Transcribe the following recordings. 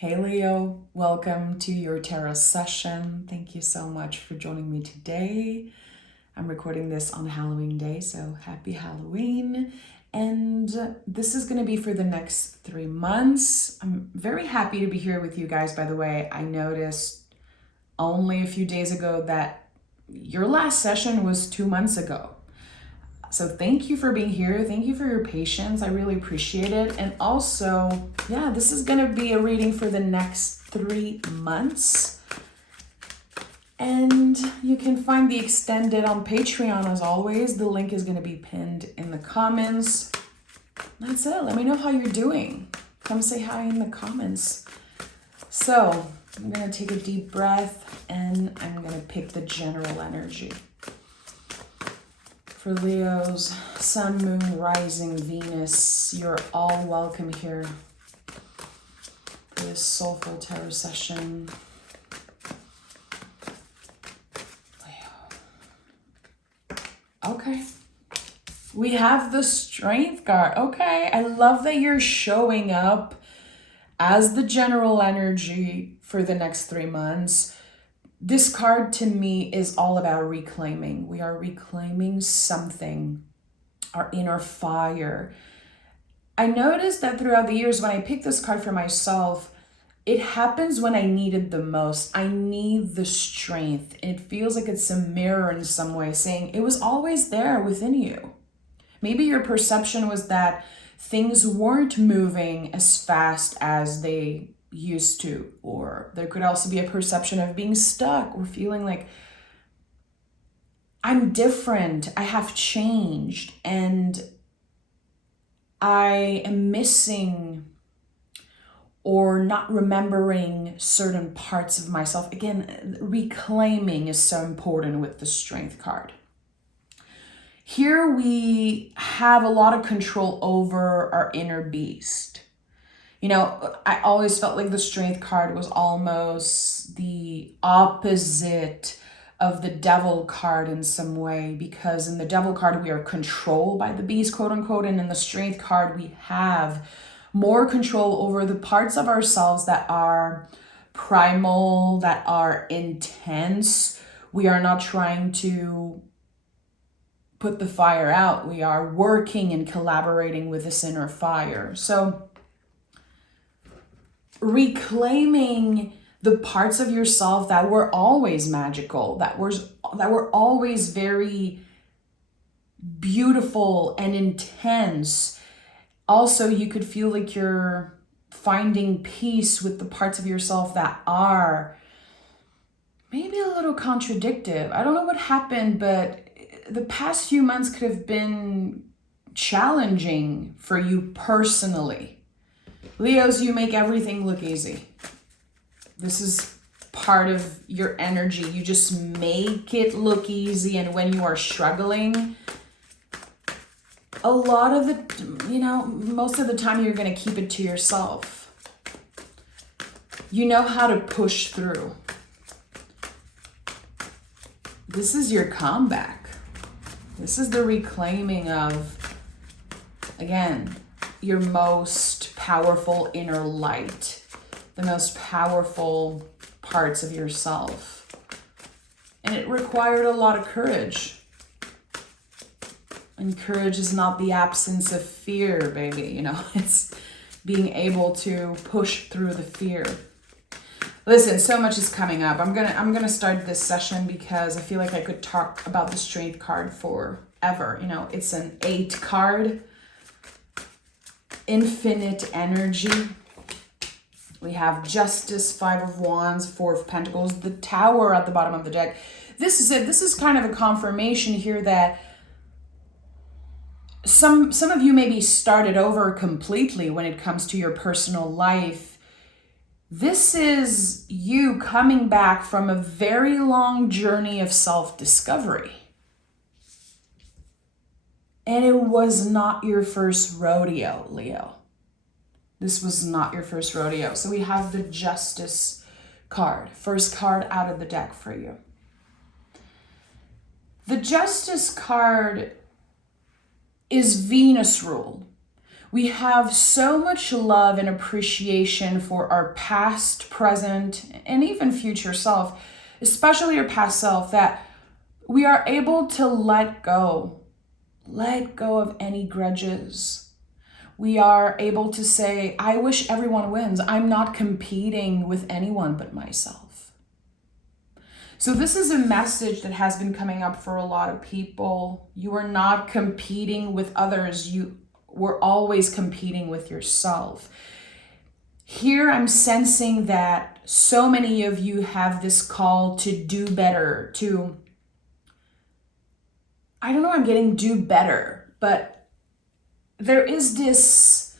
Hey Leo, welcome to your tarot session. Thank you so much for joining me today. I'm recording this on Halloween Day, so happy Halloween. And this is going to be for the next 3 months. I'm very happy to be here with you guys, by the way. I noticed only a few days ago that your last session was 2 months ago. So thank you for being here. Thank you for your patience. I really appreciate it. And also, yeah, this is going to be a reading for the next 3 months. And you can find the extended on Patreon as always. The link is going to be pinned in the comments. That's it. Let me know how you're doing. Come say hi in the comments. So I'm going to take a deep breath and I'm going to pick the general energy. For Leos, Sun, Moon, Rising, Venus, you're all welcome here for this Soulful Tarot session. Leo. Okay. We have the Strength card. Okay, I love that you're showing up as the general energy for the next 3 months. This card to me is all about reclaiming. We are reclaiming something, our inner fire. I noticed that throughout the years when I picked this card for myself, it happens when I need it the most. I need the strength. And it feels like it's a mirror in some way saying it was always there within you. Maybe your perception was that things weren't moving as fast as they used to, or there could also be a perception of being stuck or feeling like I'm different, I have changed, and I am missing or not remembering certain parts of myself. Again, reclaiming is so important with the Strength card. Here we have a lot of control over our inner beast. You know, I always felt like the Strength card was almost the opposite of the Devil card in some way, because in the Devil card, we are controlled by the beast, quote unquote, and in the Strength card, we have more control over the parts of ourselves that are primal, that are intense. We are not trying to put the fire out. We are working and collaborating with this inner fire. So reclaiming the parts of yourself that were always magical, that were always very beautiful and intense. Also, you could feel like you're finding peace with the parts of yourself that are maybe a little contradictory. I don't know what happened, but the past few months could have been challenging for you personally. Leos, you make everything look easy. This is part of your energy. You just make it look easy. And when you are struggling, a lot of most of the time you're going to keep it to yourself. You know how to push through. This is your comeback. This is the reclaiming of, again, your most powerful inner light, the most powerful parts of yourself. And it required a lot of courage. And courage is not the absence of fear, baby. You know, it's being able to push through the fear. Listen, so much is coming up. I'm gonna start this session because I feel like I could talk about the Strength card forever. You know, it's an 8 card. Infinite energy. We have Justice, 5 of Wands, 4 of Pentacles, the Tower at the bottom of the deck. This is it. This is kind of a confirmation here that some of you maybe started over completely when it comes to your personal life. This is you coming back from a very long journey of self-discovery. And it was not your first rodeo, Leo. This was not your first rodeo. So we have the Justice card, first card out of the deck for you. The Justice card is Venus ruled, We have so much love and appreciation for our past, present, and even future self, especially your past self, that we are able to let go of any grudges. We are able to say, I wish everyone wins. I'm not competing with anyone but myself. So this is a message that has been coming up for a lot of people. You are not competing with others. We're always competing with yourself. Here I'm sensing that so many of you have this call to do better, I'm getting do better, but there is this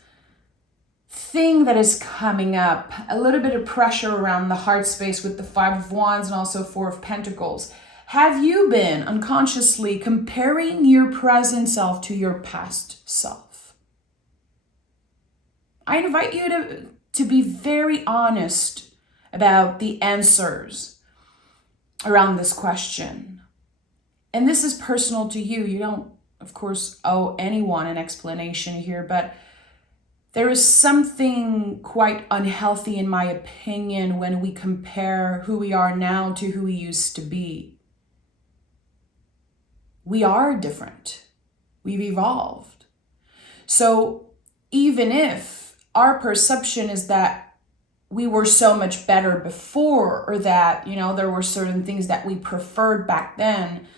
thing that is coming up, a little bit of pressure around the heart space with the 5 of Wands and also 4 of Pentacles. Have you been unconsciously comparing your present self to your past self? I invite you to be very honest about the answers around this question. And this is personal to you. You don't, of course, owe anyone an explanation here, but there is something quite unhealthy, in my opinion, when we compare who we are now to who we used to be. We are different. We've evolved. So even if our perception is that we were so much better before, or that, there were certain things that we preferred back then,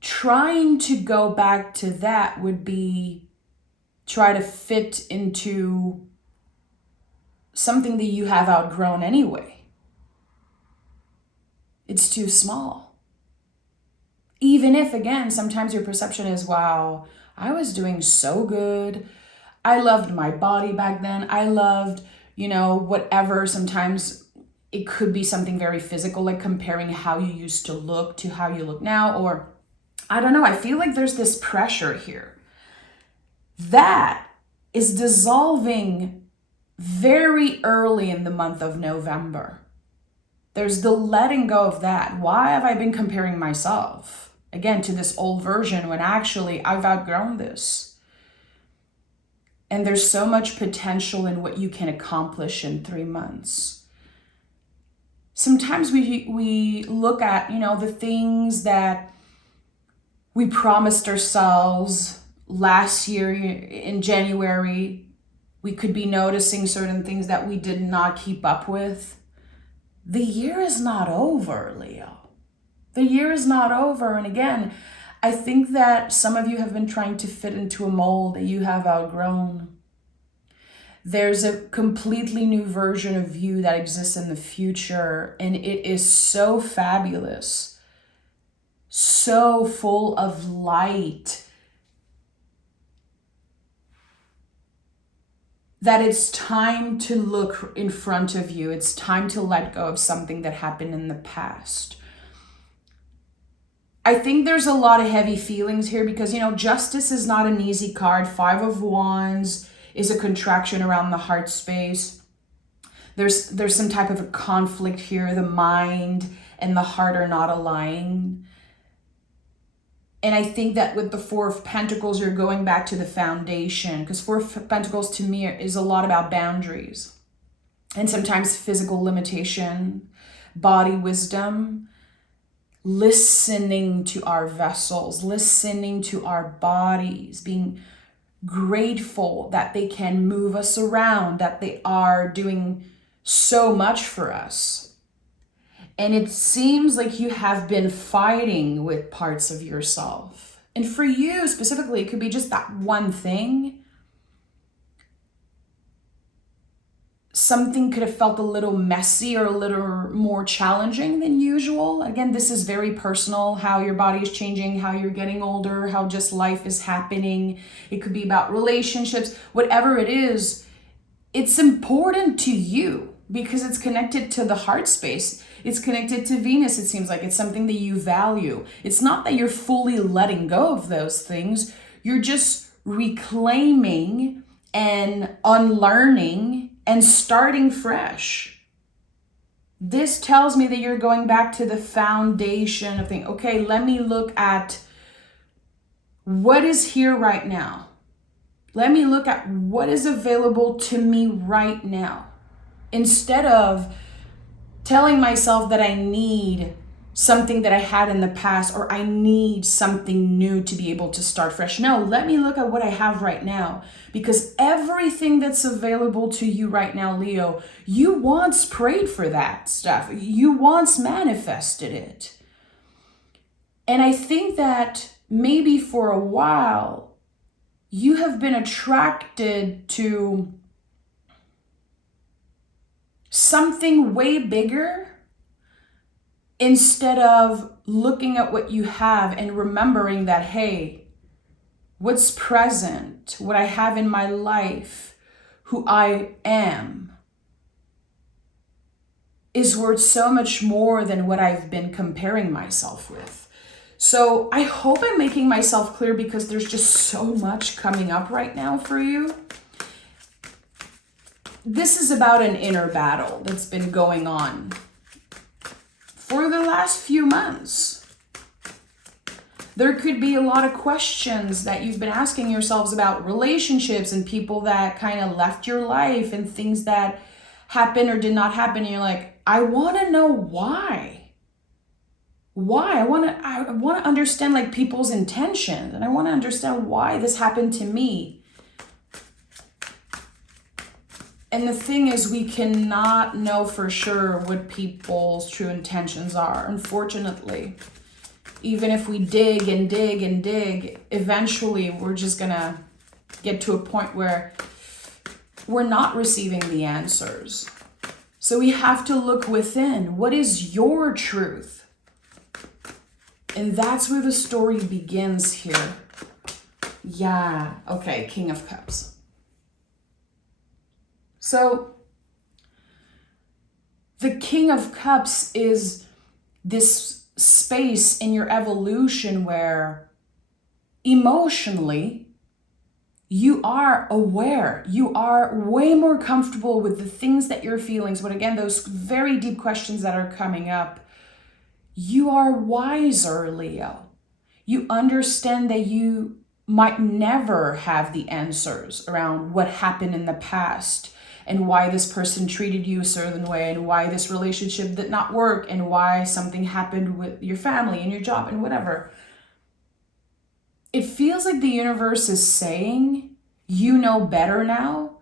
trying to go back to that would be try to fit into something that you have outgrown anyway. It's too small. Even if, again, sometimes your perception is, wow, I was doing so good. I loved my body back then. I loved, whatever. Sometimes it could be something very physical, like comparing how you used to look to how you look now, or I don't know. I feel like there's this pressure here that is dissolving very early in the month of November. There's the letting go of that. Why have I been comparing myself, again, to this old version when actually I've outgrown this? And there's so much potential in what you can accomplish in 3 months. Sometimes we look at, the things that we promised ourselves last year in January. We could be noticing certain things that we did not keep up with. The year is not over, Leo. The year is not over. And again, I think that some of you have been trying to fit into a mold that you have outgrown. There's a completely new version of you that exists in the future, and it is so fabulous. So full of light that it's time to look in front of you. It's time to let go of something that happened in the past. I think there's a lot of heavy feelings here because, justice is not an easy card. 5 of Wands is a contraction around the heart space. There's some type of a conflict here. The mind and the heart are not aligning. And I think that with the 4 of Pentacles, you're going back to the foundation, because 4 of Pentacles to me is a lot about boundaries and sometimes physical limitation, body wisdom, listening to our vessels, listening to our bodies, being grateful that they can move us around, that they are doing so much for us. And it seems like you have been fighting with parts of yourself. And for you specifically, it could be just that one thing. Something could have felt a little messy or a little more challenging than usual. Again, this is very personal, how your body is changing, how you're getting older, how just life is happening. It could be about relationships, whatever it is. It's important to you because it's connected to the heart space. It's connected to Venus, it seems like. It's something that you value. It's not that you're fully letting go of those things. You're just reclaiming and unlearning and starting fresh. This tells me that you're going back to the foundation of things. Okay, let me look at what is here right now. Let me look at what is available to me right now. Instead of telling myself that I need something that I had in the past, or I need something new to be able to start fresh. No, let me look at what I have right now, because everything that's available to you right now, Leo, you once prayed for that stuff. You once manifested it. And I think that maybe for a while, you have been attracted to something way bigger instead of looking at what you have and remembering that, hey, what's present, what I have in my life, who I am, is worth so much more than what I've been comparing myself with. So I hope I'm making myself clear, because there's just so much coming up right now for you. This is about an inner battle that's been going on for the last few months. There could be a lot of questions that you've been asking yourselves about relationships and people that kind of left your life and things that happened or did not happen. And you're like, I want to know why. Why? I want to understand like people's intentions, and I want to understand why this happened to me. And the thing is, we cannot know for sure what people's true intentions are, unfortunately. Even if we dig and dig and dig, eventually we're just gonna get to a point where we're not receiving the answers. So we have to look within. What is your truth? And that's where the story begins here. Yeah, okay, King of Cups. So the King of Cups is this space in your evolution where emotionally you are aware, you are way more comfortable with the things that you're feeling. But again, those very deep questions that are coming up, you are wiser, Leo. You understand that you might never have the answers around what happened in the past, and why this person treated you a certain way, and why this relationship did not work, and why something happened with your family and your job and whatever. It feels like the universe is saying, you know better now,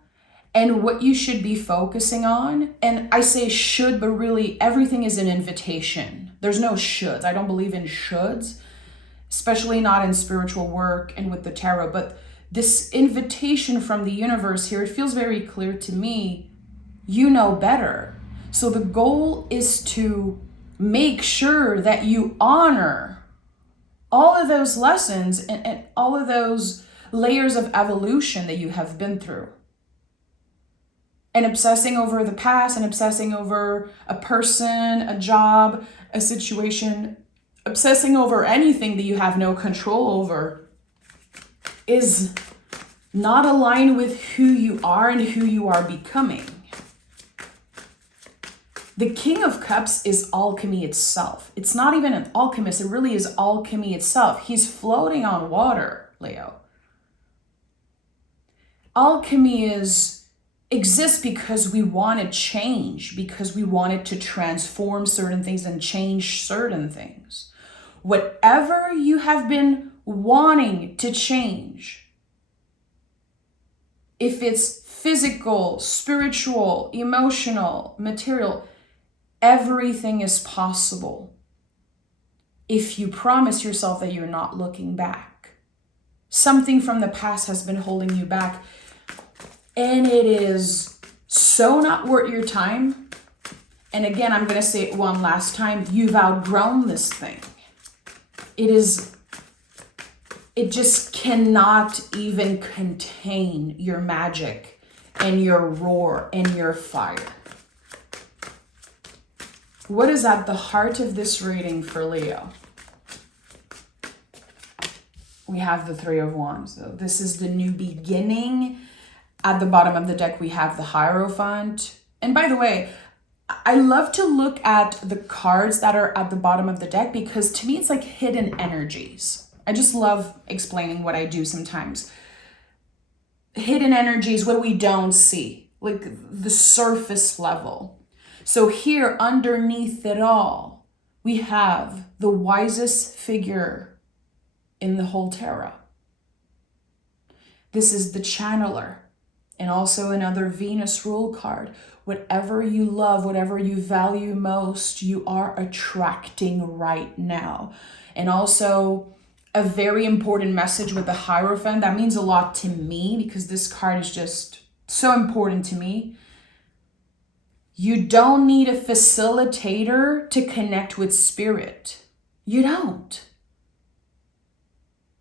and what you should be focusing on. And I say should, but really everything is an invitation. There's no shoulds. I don't believe in shoulds, especially not in spiritual work and with the tarot. But this invitation from the universe here, it feels very clear to me, you know better. So the goal is to make sure that you honor all of those lessons and all of those layers of evolution that you have been through. And obsessing over the past and obsessing over a person, a job, a situation, obsessing over anything that you have no control over is not aligned with who you are and who you are becoming. The King of Cups is alchemy itself. It's not even an alchemist. It really is alchemy itself. He's floating on water, Leo. Alchemy exists because we want to change, because we wanted to transform certain things and change certain things. Whatever you have been wanting to change, if it's physical, spiritual, emotional, material, everything is possible if you promise yourself that you're not looking back. Something from the past has been holding you back, and it is so not worth your time. And again, I'm going to say it one last time, you've outgrown this thing. It just cannot even contain your magic and your roar and your fire. What is at the heart of this reading for Leo? We have the Three of Wands. So this is the new beginning. At the bottom of the deck, we have the Hierophant. And by the way, I love to look at the cards that are at the bottom of the deck, because to me, it's like hidden energies. I just love explaining what I do sometimes. hidden energies, what we don't see, like the surface level. So here underneath it all, we have the wisest figure in the whole tarot. This is the channeler, and also another Venus rule card. Whatever you love, whatever you value most, you are attracting right now. And also a very important message with the Hierophant. That means a lot to me because this card is just so important to me. You don't need a facilitator to connect with spirit. You don't.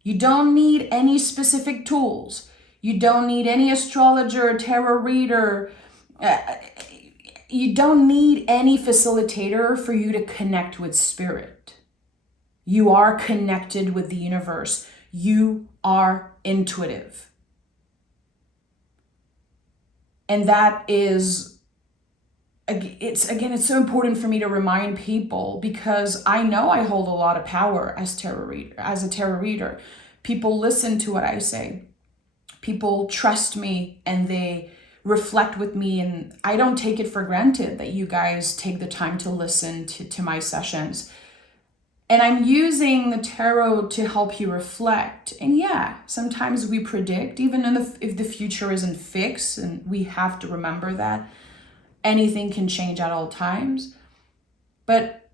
You don't need any specific tools. You don't need any astrologer or tarot reader. You don't need any facilitator for you to connect with spirit. You are connected with the universe. You are intuitive. And that is, it's so important for me to remind people because I know I hold a lot of power as a tarot reader. People listen to what I say. People trust me and they reflect with me, and I don't take it for granted that you guys take the time to listen to my sessions. And I'm using the tarot to help you reflect. And yeah, sometimes we predict, even if the future isn't fixed, and we have to remember that anything can change at all times. But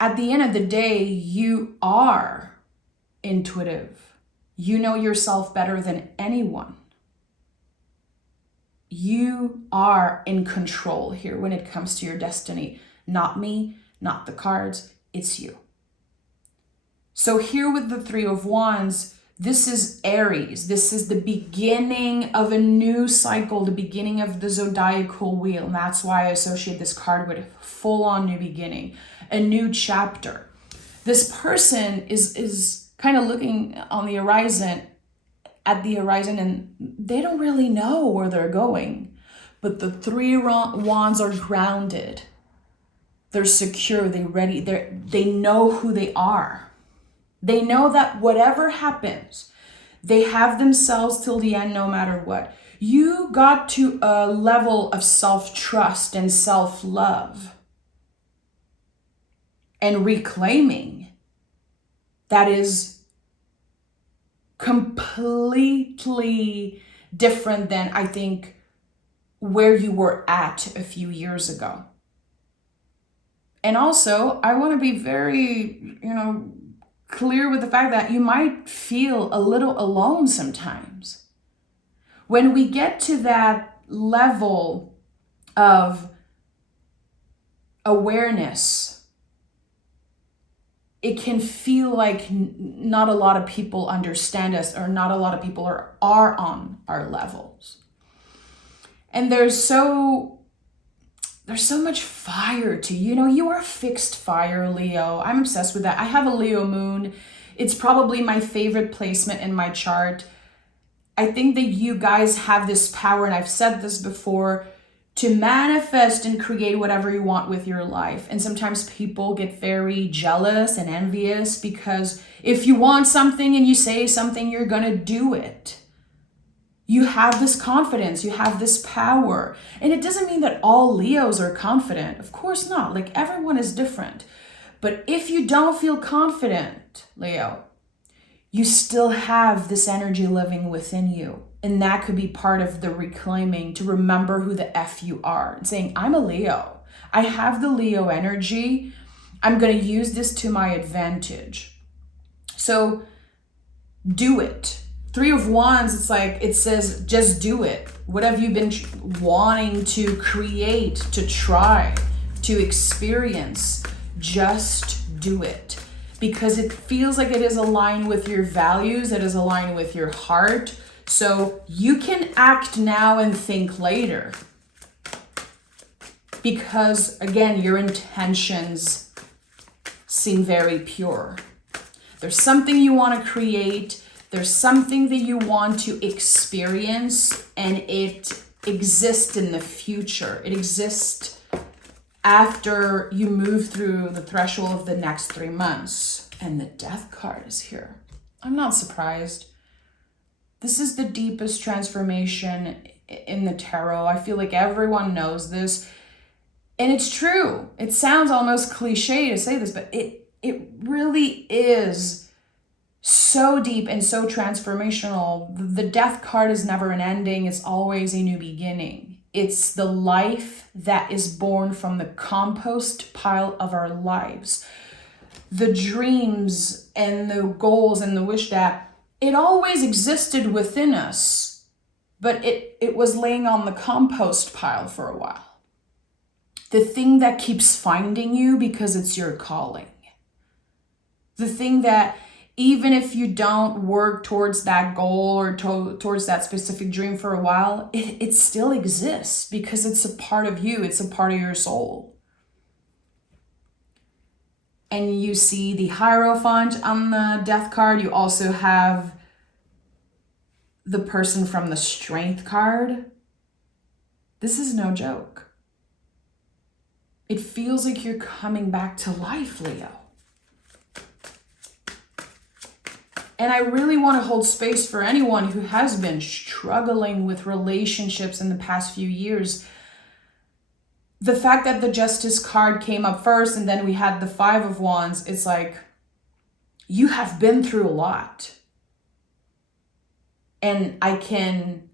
at the end of the day, you are intuitive. You know yourself better than anyone. You are in control here when it comes to your destiny. Not me, not the cards, it's you. So here with the Three of Wands, this is Aries. This is the beginning of a new cycle, the beginning of the zodiacal wheel. And that's why I associate this card with a full-on new beginning, a new chapter. This person is kind of looking on the horizon, and they don't really know where they're going. But the Three Wands are grounded. They're secure, they're ready, they know who they are. They know that whatever happens, they have themselves till the end no matter what. You got to a level of self-trust and self-love and reclaiming that is completely different than I think where you were at a few years ago. And also, I want to be very, clear with the fact that you might feel a little alone sometimes. When we get to that level of awareness, it can feel like not a lot of people understand us, or not a lot of people are on our levels. And there's so much fire to you. You are fixed fire, Leo. I'm obsessed with that. I have a Leo moon. It's probably my favorite placement in my chart. I think that you guys have this power, and I've said this before, to manifest and create whatever you want with your life. And sometimes people get very jealous and envious because if you want something and you say something, you're gonna do it. You have this confidence, you have this power. And it doesn't mean that all Leos are confident. Of course not. Like, everyone is different. But if you don't feel confident, Leo, you still have this energy living within you. And that could be part of the reclaiming, to remember who the F you are. And saying, I'm a Leo. I have the Leo energy. I'm going to use this to my advantage. So do it. Three of Wands, it's like, it says, just do it. What have you been wanting to create, to try, to experience? Just do it. Because it feels like it is aligned with your values, it is aligned with your heart. So you can act now and think later. Because, again, your intentions seem very pure. There's something you want to create. There's something that you want to experience, and it exists in the future. It exists after you move through the threshold of the next 3 months. And the Death card is here. I'm not surprised. This is the deepest transformation in the tarot. I feel like everyone knows this. And it's true. It sounds almost cliche to say this, but it really is so deep and so transformational. The death card is never an ending. It's always a new beginning. It's the life that is born from the compost pile of our lives. The dreams and the goals and the wish that it always existed within us, but it was laying on the compost pile for a while. The thing that keeps finding you because it's your calling. The thing that even if you don't work towards that goal or towards that specific dream for a while, it still exists because it's a part of you. It's a part of your soul. And you see the Hierophant on the death card. You also have the person from the Strength card. This is no joke. It feels like you're coming back to life, Leo. And I really want to hold space for anyone who has been struggling with relationships in the past few years. The fact that the Justice card came up first and then we had the Five of Wands, it's like, you have been through a lot. And I can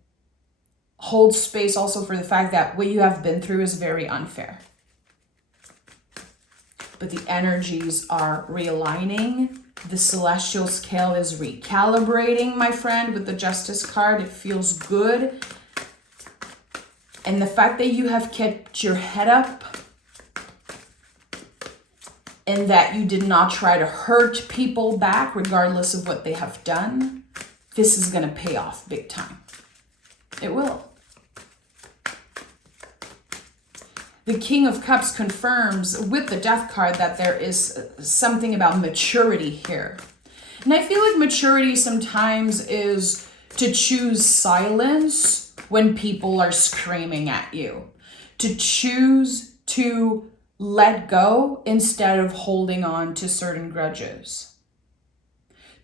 hold space also for the fact that what you have been through is very unfair. But the energies are realigning. The celestial scale is recalibrating, my friend, with the Justice card. It feels good. And the fact that you have kept your head up and that you did not try to hurt people back regardless of what they have done, this is going to pay off big time. It will. The King of Cups confirms with the Death card that there is something about maturity here. And I feel like maturity sometimes is to choose silence when people are screaming at you. To choose to let go instead of holding on to certain grudges.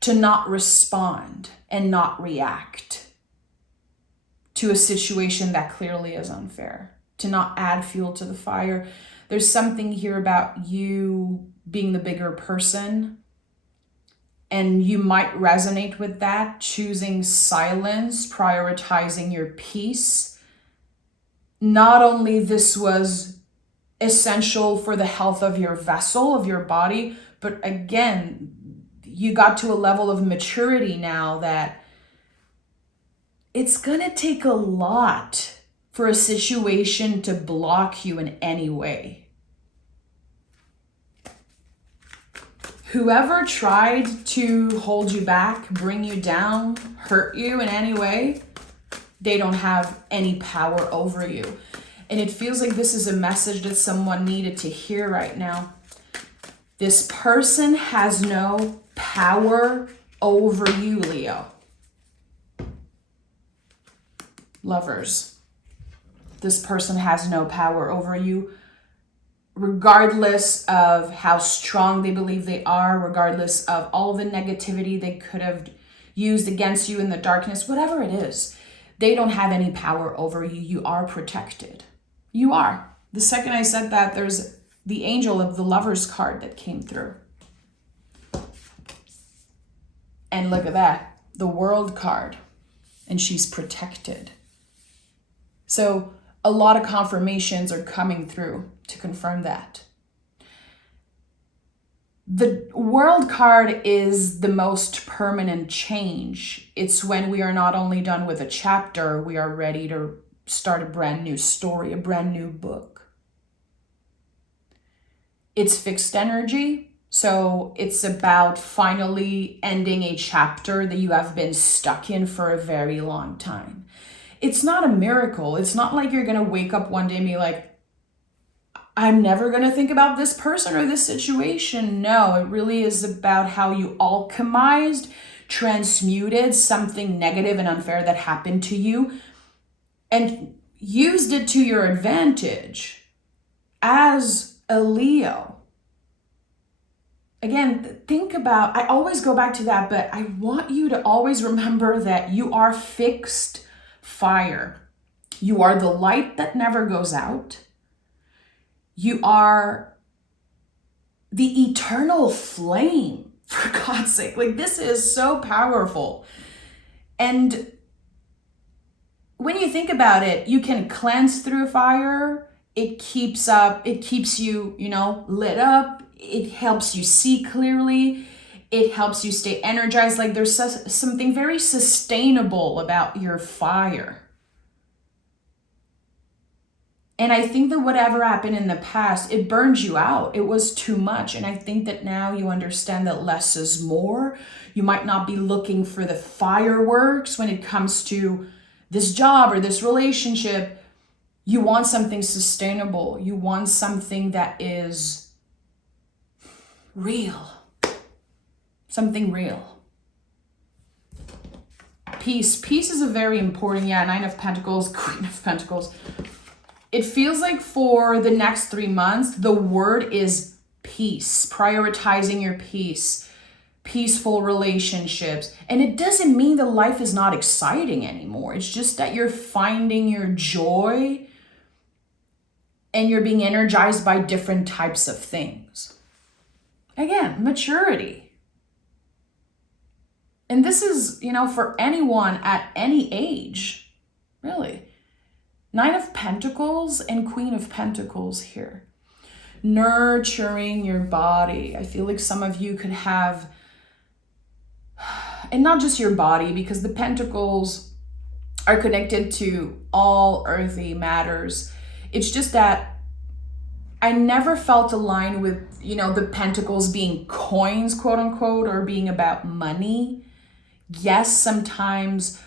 To not respond and not react to a situation that clearly is unfair. To not add fuel to the fire. There's something here about you being the bigger person. And you might resonate with that, choosing silence, prioritizing your peace. Not only this was essential for the health of your vessel, of your body, but again, you got to a level of maturity now that it's gonna take a lot for a situation to block you in any way. Whoever tried to hold you back, bring you down, hurt you in any way, they don't have any power over you. And it feels like this is a message that someone needed to hear right now. This person has no power over you, Leo. Lovers. This person has no power over you, regardless of how strong they believe they are, regardless of all the negativity they could have used against you in the darkness, whatever it is. They don't have any power over you. You are protected. You are. The second I said that, there's the angel of the Lovers card that came through. And look at that, the World card. And she's protected. So a lot of confirmations are coming through to confirm that. The World card is the most permanent change. It's when we are not only done with a chapter, we are ready to start a brand new story, a brand new book. It's fixed energy, so it's about finally ending a chapter that you have been stuck in for a very long time. It's not a miracle. It's not like you're going to wake up one day and be like, I'm never going to think about this person or this situation. No, it really is about how you alchemized, transmuted something negative and unfair that happened to you and used it to your advantage as a Leo. again, think about, I always go back to that, but I want you to always remember that you are fixed fire. You are the light that never goes out. You are the eternal flame, for God's sake. Like, this is so powerful. And when you think about it, you can cleanse through fire. It keeps you, lit up. It helps you see clearly. It helps you stay energized. Like, there's something very sustainable about your fire. And I think that whatever happened in the past, it burned you out. It was too much. And I think that now you understand that less is more. You might not be looking for the fireworks when it comes to this job or this relationship. You want something sustainable. You want something that is real. Something real. Peace. Peace is a very important, Nine of Pentacles, Queen of Pentacles. It feels like for the next 3 months, the word is peace, prioritizing your peace, peaceful relationships. And it doesn't mean that life is not exciting anymore. It's just that you're finding your joy and you're being energized by different types of things. Again, maturity. And this is, for anyone at any age, really. 9 of Pentacles and Queen of Pentacles here. Nurturing your body. I feel like some of you could have, and not just your body, because the Pentacles are connected to all earthly matters. It's just that I never felt aligned with, the Pentacles being coins, quote unquote, or being about money. Yes, sometimes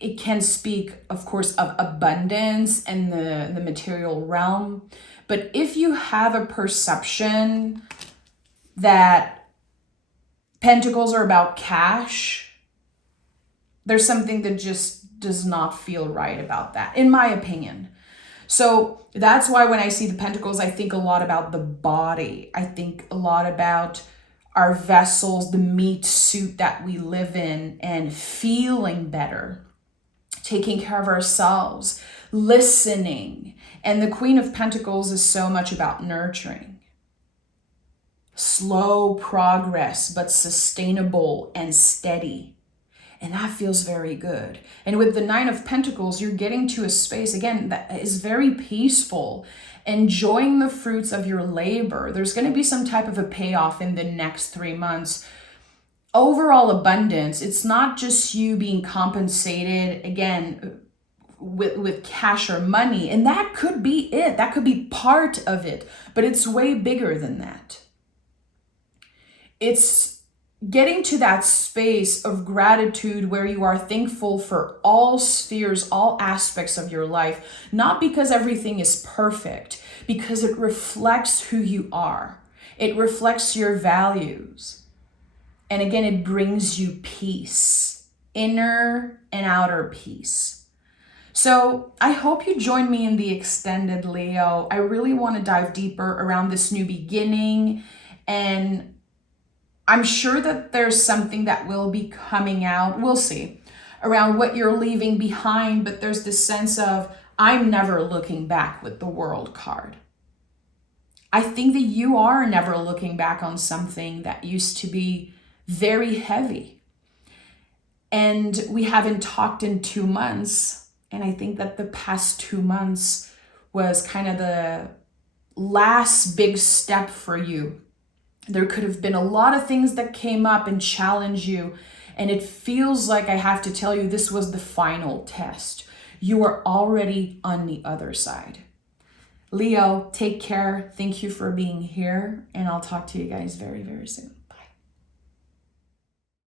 it can speak, of course, of abundance and the material realm. But if you have a perception that Pentacles are about cash, there's something that just does not feel right about that, in my opinion. So that's why when I see the Pentacles, I think a lot about the body. I think a lot about our vessels, the meat suit that we live in, and feeling better. Taking care of ourselves, listening. And the Queen of Pentacles is so much about nurturing. Slow progress, but sustainable and steady. And that feels very good. And with the 9 of Pentacles, you're getting to a space, again, that is very peaceful, enjoying the fruits of your labor. There's going to be some type of a payoff in the next 3 months. Overall abundance, it's not just you being compensated, again, with cash or money. And that could be it. That could be part of it. But it's way bigger than that. It's getting to that space of gratitude where you are thankful for all spheres, all aspects of your life. Not because everything is perfect, because it reflects who you are. It reflects your values. And again, it brings you peace, inner and outer peace. So I hope you join me in the extended, Leo. I really want to dive deeper around this new beginning. And I'm sure that there's something that will be coming out. We'll see around what you're leaving behind. But there's this sense of, I'm never looking back with the World card. I think that you are never looking back on something that used to be very heavy. And we haven't talked in 2 months. And I think that the past 2 months was kind of the last big step for you. There could have been a lot of things that came up and challenged you. And it feels like I have to tell you, this was the final test. You are already on the other side. Leo, take care. Thank you for being here. And I'll talk to you guys very, very soon.